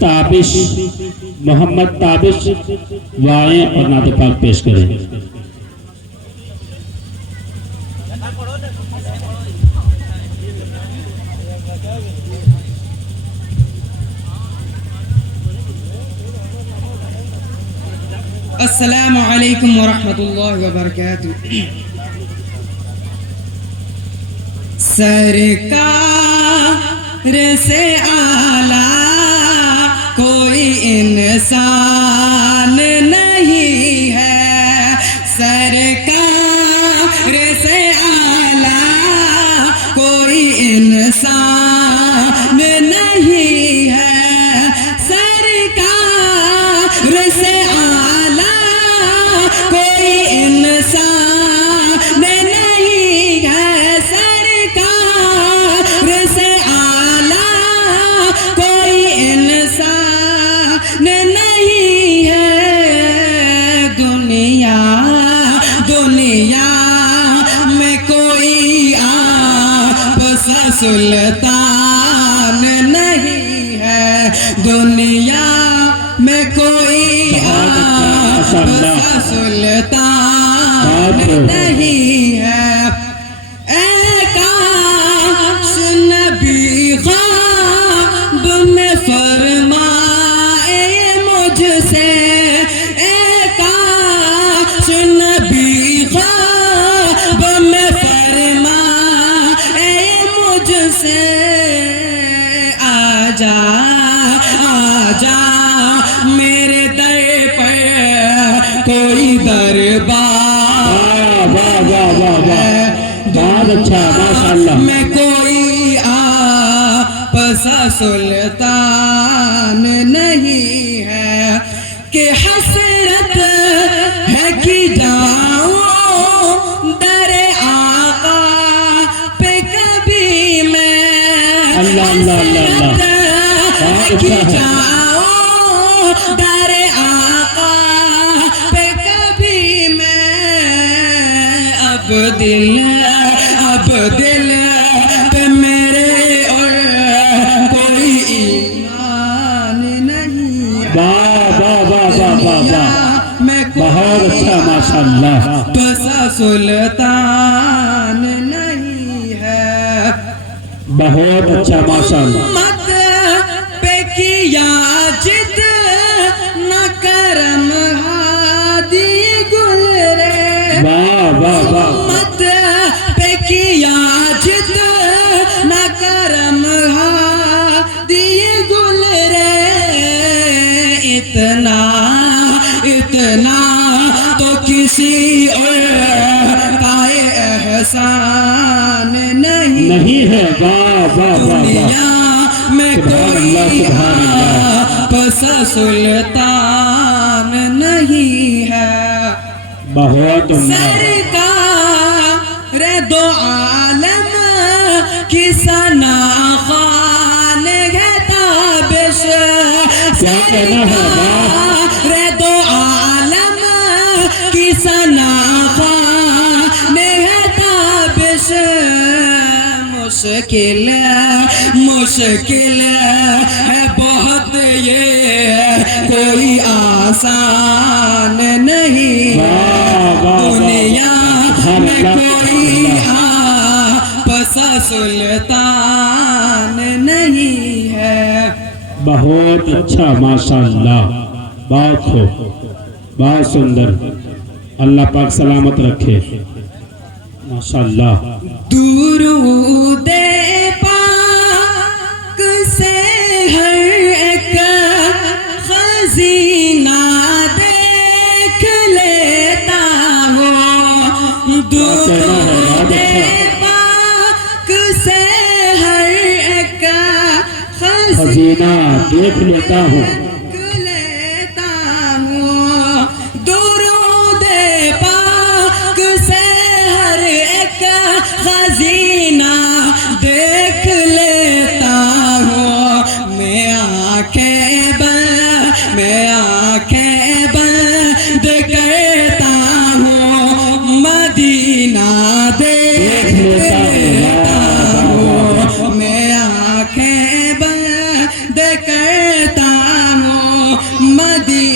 تابش محمد تابش وائیں اور نعت پاک پیش کریں. السلام علیکم ورحمۃ اللہ وبرکاتہ. سرکار سے اعلیٰ کوئی انسان نہیں ہے. سرکار سے اعلیٰ کوئی انسان نہیں ہے. سرکار سے کوئی انسان نہیں ہے. سرکار سے اعلیٰ کوئی انسان نہیں ہے. دنیا میں کوئی آپ سا سلطان نہیں ہے. دنیا میں کوئی آپ سا سلطان نہیں ہے. اے کاش نبی خواب میں فرمائے مجھ سے. اے کاش نبی خواب میں فرمائے مجھ سے. آجا آجا میرے در پر کوئی دربار بہت اچھا ماشاءاللہ. میں کوئی آپ سا سلطان نہیں ہے کہ حسرت ہے کہ جاؤں در آقا پہ کبھی میں. حسرت ہے کہ جاؤں در آقا پہ کبھی میں. اب دل پہ میرے اور کوئی ایمان نہیں. میں بہت اچھا ماشاءاللہ. بسا سلطان نہیں ہے. بہت اچھا ماشاءاللہ. مت پہ کیا جد نہ کرم ہادی گزرے. مت پہ کیا جد نہ کرم ہادی گزرے. اتنا تو کسی اور کا احسان نہیں ہے. دنیا میں کوئی آپ سا سلطان نہیں ہے. بہت سرکار دو عالم کی ثنا خوان ہے تابش. سرکار دو عالم کی ثنا خوان ہے تابش. مشکل ہے بہت یہ کوئی آسان نہیں. دنیا میں کوئی آپ سا سلطان نہیں ہے. بہت اچھا ماشاءاللہ. بہت خوب بہت سندر. اللہ پاک سلامت رکھے ماشاءاللہ. درود پاک سے ہر ایک خزینہ دیکھ لیتا ہوں. درود پاک سے ہر ایک خزینہ دیکھ لیتا ہوں. درود پاک سے ہر ایک خزینہ دیکھ لیتا ہوں. میں آنکھیں بند کرتا ہوں. مدینہ دیکھ لیتا ہوں. میں آنکھیں بند کرتا مدینہ